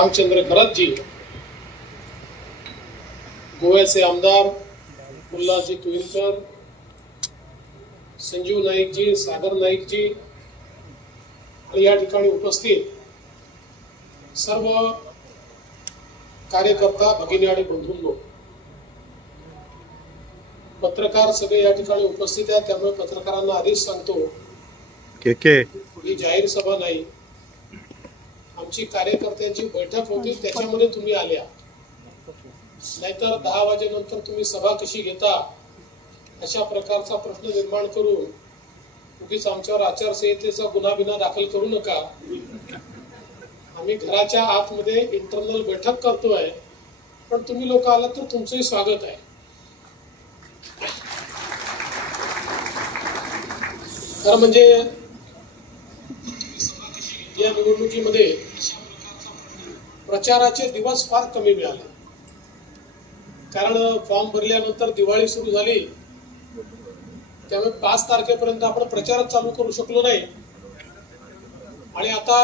रामचंद्र खरातजी, गोव्याचे आमदार मुल्लाजी तुईलकर, संजीव नाईकजी, सागर नाईकजी आणि या ठिकाणी उपस्थित सर्व कार्यकर्ता भगिनी आणि बंधूंनो, पत्रकार सगळे या ठिकाणी उपस्थित आहेत। त्यामुळे पत्रकारांना आधीच सांगतो ही जाहीर सभा नाही, आमची कार्यकर्त्यांची बैठक होती, त्याच्यामध्ये तुम्ही आल्या, नाहीतर 10 वाजेनंतर तुम्ही सभा कशी घेता अशा प्रकारचा प्रश्न निर्माण करून उगीच आमच्यावर आचारसंहितेचा गुन्हा बिना दाखल करू नका। आम्ही घराच्या आतमध्ये इंटरनल बैठक करतोय, पण तुम्ही लोक आलात तर तुमचंही स्वागत आहे। खरं म्हणजे या निवडणुकीमध्ये प्रचाराचे दिवस फार कमी मिळाले, कारण फॉर्म भरल्यानंतर दिवाळी सुरू झाली, त्यामुळे 5 तारखेपर्यंत आपण प्रचारच चालू करू शकलो नाही। आणि आता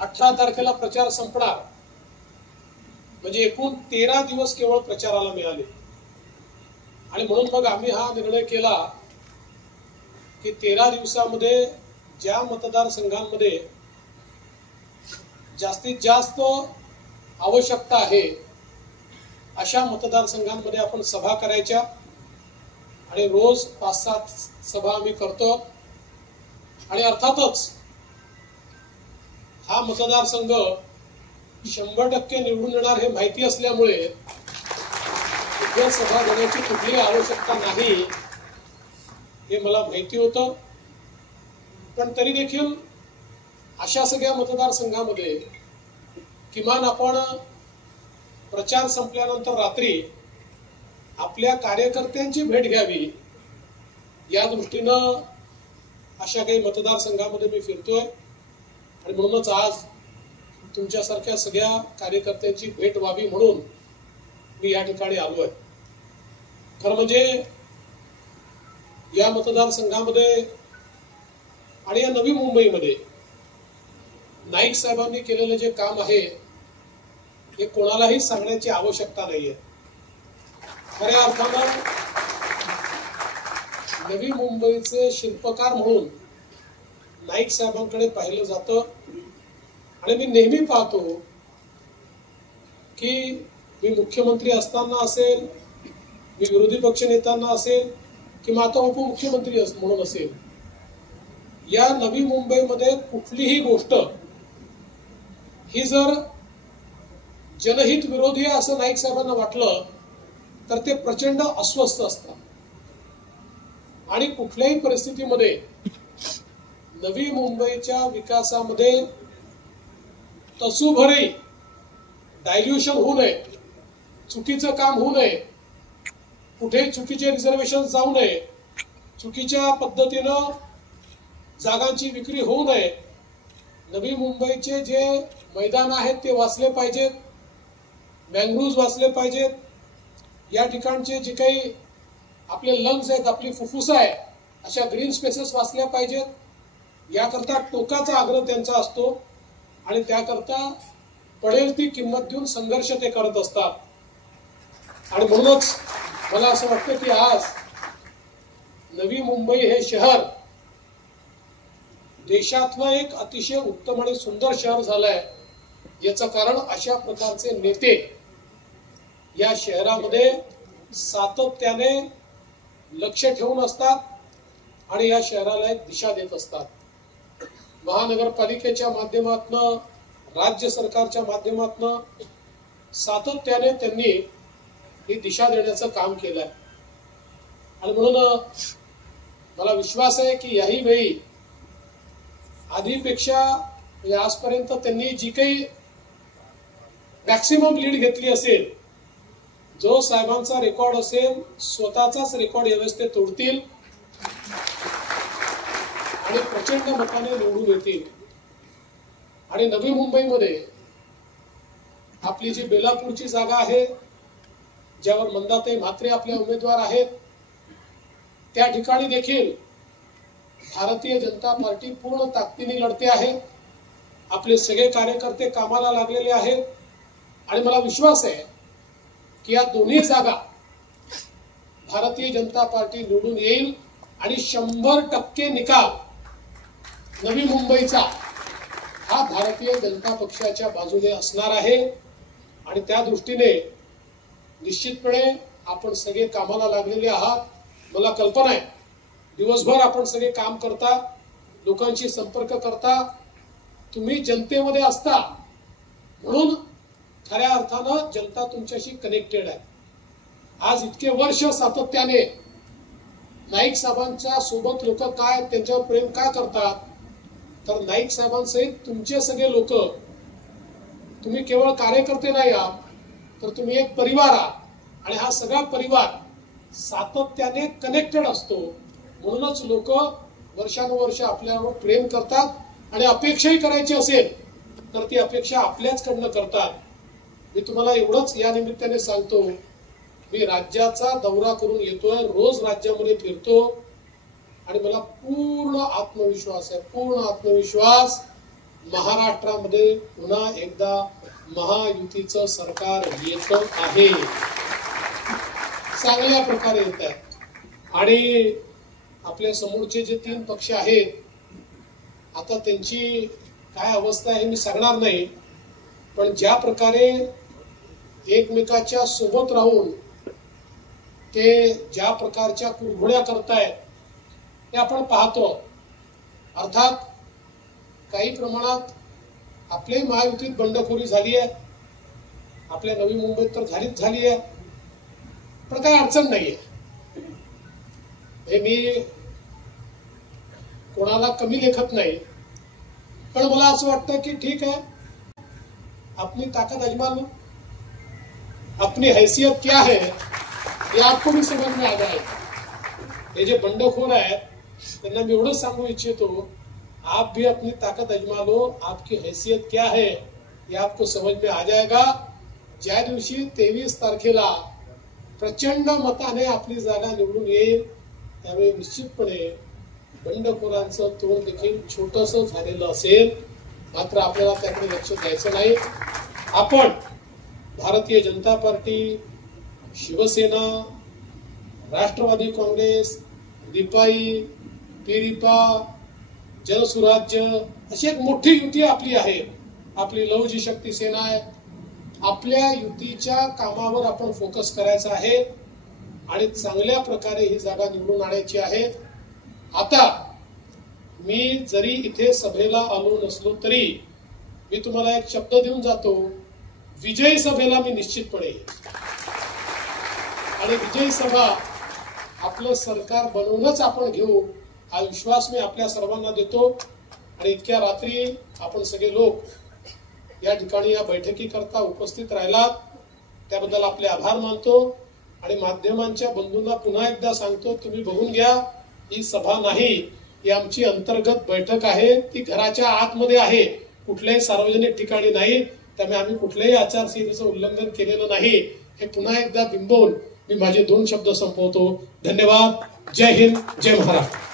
18 तारखेला प्रचार संपणार, म्हणजे एकूण 13 दिवस केवळ प्रचाराला मिळाले। आणि म्हणून मग आम्ही हा निर्णय केला की 13 दिवसामध्ये ज्या मतदारसंघांमध्ये जास्तीत जास्त आवश्यकता आहे अशा मतदारसंघांमध्ये आपण सभा करायच्या, आणि रोज 5-7 सभा आम्ही करतो। आणि अर्थातच हा मतदारसंघ 100% निवडून येणार हे माहिती असल्यामुळे इथे सभा घेण्याची कुठलीही आवश्यकता नाही हे मला माहिती होतं। पण तरी देखील अशा सगळ्या मतदारसंघामध्ये किमान आपण प्रचार संपल्यानंतर रात्री आपल्या कार्यकर्त्यांची भेट घ्यावी, या दृष्टीनं अशा काही मतदारसंघामध्ये मी फिरतोय। आणि म्हणूनच आज तुमच्यासारख्या सगळ्या कार्यकर्त्यांची भेट व्हावी म्हणून मी या ठिकाणी आलोय। खरं म्हणजे या मतदारसंघामध्ये आणि या नवी मुंबईमध्ये नाईक साहेबांनी केलेलं जे काम आहे हे कोणालाही सांगण्याची आवश्यकता नाहीये। खऱ्या अर्थानं नवी मुंबईचे शिल्पकार म्हणून नाईक साहेबांकडे पाहिलं जातं। आणि मी नेहमी पाहतो की मी मुख्यमंत्री असताना असेल, मी विरोधी पक्षनेत्यांना असेल, किंवा आता उपमुख्यमंत्री म्हणून असेल, या नवी मुंबईमध्ये कुठलीही गोष्ट ही जर जनहित विरोधी आहे असं नाईक साहेबांना वाटलं तर ते प्रचंड अस्वस्थ असतात। आणि कुठल्याही परिस्थितीमध्ये नवी मुंबईच्या विकासामध्ये तसूभरही डायल्युशन होऊ नये, चुकीचं काम होऊ नये, कुठेही चुकीचे रिझर्वेशन जाऊ नये, चुकीच्या पद्धतीनं जागांची विक्री होऊ नये, नवी मुंबईचे जे मैदान आहेत ते वाचले पाहिजेत, मॅंग्रोव्ज वाचले पाहिजेत, या ठिकाणचे जे काही आपले लंग्स आहेत, आपली फुफ्फुस आहे, अशा ग्रीन स्पेसेस वाचल्या पाहिजेत, याकरता टोकाचा आग्रह त्यांचा असतो। आणि त्याकरता पडेल ती किंमत देऊन संघर्ष ते करत असतात। आणि म्हणूनच मला असं वाटतं की आज नवी मुंबई हे शहर देशातलं एक अतिशय उत्तम आणि सुंदर शहर झालंय, याचं कारण अशा प्रकारचे नेते या शहरामध्ये सातत्याने लक्ष ठेवून असतात आणि या शहराला एक दिशा देत असतात। महानगरपालिकेच्या माध्यमातून, राज्य सरकारच्या माध्यमातून सातत्याने त्यांनी ही दिशा देण्याचं काम केलंय। आणि म्हणून मला विश्वास आहे की याही वेळी आधीपेक्षा आजपर्यंत त्यांनी जी काही मॅक्सिमम लीड घेतली असेल, जो साहेबांचा रेकॉर्ड असेल, स्वतःचाच रेकॉर्ड यावेळेस ते तोडतील आणि प्रचंड मताने निवडून येतील। आणि नवी मुंबईमध्ये आपली जी बेलापूरची जागा आहे, ज्यावर मंदाताई म्हात्रे आपले उमेदवार आहेत, त्या ठिकाणी देखील भारतीय जनता पार्टी पूर्ण ताकदीने लढते आहे। आपले सगळे कार्यकर्ते कामाला लागलेले आहेत आणि मला विश्वास आहे की या दोन्ही जागा भारतीय जनता पार्टी निवडून येईल आणि 100% निकाल नवी मुंबईचा हा भारतीय जनता पक्षाच्या बाजूने असणार आहे आणि त्या दृष्टीने निश्चितपणे आपण सगळे कामाला लागलेले आहात. मला कल्पना आहे दिवसभर आपण सगळे काम करता, लोकांशी संपर्क करता, तुम्ही जनतेमध्ये असता म्हणून खऱ्या अर्थानं जनता तुमच्याशी कनेक्टेड आहे. आज इतके वर्ष सातत्याने नाईक साहेबांच्या सोबत लोक काय त्यांच्यावर प्रेम का करतात, तर नाईक साहेबांसहित तुमचे सगळे लोक, तुम्ही केवळ कार्यकर्ते नाही आहात तर तुम्ही एक परिवार आहात आणि हा सगळा परिवार सातत्याने कनेक्टेड असतो. म्हणूनच लोक वर्षानुवर्ष आपल्यावर प्रेम करतात आणि अपेक्षाही करायची असेल तर ती अपेक्षा आपल्याचकडनं करतात. मी तुम्हाला एवढंच या निमित्ताने सांगतो, मी राज्याचा दौरा करून येतोय, रोज राज्यामध्ये फिरतो आणि मला पूर्ण आत्मविश्वास महाराष्ट्रामध्ये पुन्हा एकदा महायुतीचं सरकार येतं आहे, चांगल्या प्रकारे येत आहे. आणि आपल्या समोरचे जे 3 पक्ष आहेत आता त्यांची काय अवस्था आहे मी सांगणार नाही, पण ज्या प्रकारे एकमेकाच्या सोबत राहून ते ज्या प्रकारच्या कुरघोड्या करतायत हे आपण पाहतो. अर्थात काही प्रमाणात आपल्याही महायुतीत बंडखोरी झाली आहे, आपल्या नवी मुंबईत तर झाली आहे, पण काही अडचण नाहीये. हे मी कोणाला कमी लेखत नाही, पण मला असं वाटतं की ठीक है, अपनी ताकत आजमा लो, अपनी हैसियत क्या है ये आपको भी समझ में आ जाए. ये जे बंडखोर आहेत त्यांना मी एवढंच सांगू इच्छितो, आप भी अपनी ताकत आजमा लो, आपकी हैसियत क्या है ये आपको समझ में आ जाएगा. ज्या दिवशी 23 तारखेला प्रचंड मताने आपली जागा निवडून येईल त्यावेळी निश्चितपणे बंडखोरांचं तोंड देखील छोटंसं झालेलं असेल. मात्र आपल्याला त्याकडे लक्ष द्यायचं नाही. आपण भारतीय जनता पार्टी, शिवसेना, राष्ट्रवादी काँग्रेस, रिपाई, पिरिपा, जनसुराज्य अशी एक मोठी युती आपली आहे. आपली लवजी शक्ती सेना आहे. आपल्या युतीच्या कामावर आपण फोकस करायचा आहे आणि चांगल्या प्रकारे ही जागा निवडून आणायची आहे. आता मी जरी इथे सभेला आलो नसलो तरी मी तुम्हाला एक शब्द देऊन जातो, विजयी सभेला मी निश्चितपणे येईन आणि विजयी सभा आपलं सरकार बनवूनच आपण घेऊ हा विश्वास मी आपल्या सर्वांना देतो. आणि इतक्या रात्री आपण सगळे लोक या ठिकाणी या बैठकीकरता उपस्थित राहिलात त्याबद्दल आपले आभार मानतो. आणि माध्यमांच्या बंधूंना पुन्हा एकदा सांगतो, तुम्ही बघून घ्या, ही सभा नाही, ही आमची अंतर्गत बैठक आहे. ती घराच्या आतमध्ये आहे, कुठल्याही सार्वजनिक ठिकाणी नाही. त्यामुळे आम्ही कुठल्याही आचारसंहितेचं उल्लंघन केलेलं नाही हे पुन्हा एकदा बिंबवून मी माझे 2 शब्द संपवतो. धन्यवाद. जय हिंद, जय महाराष्ट्र.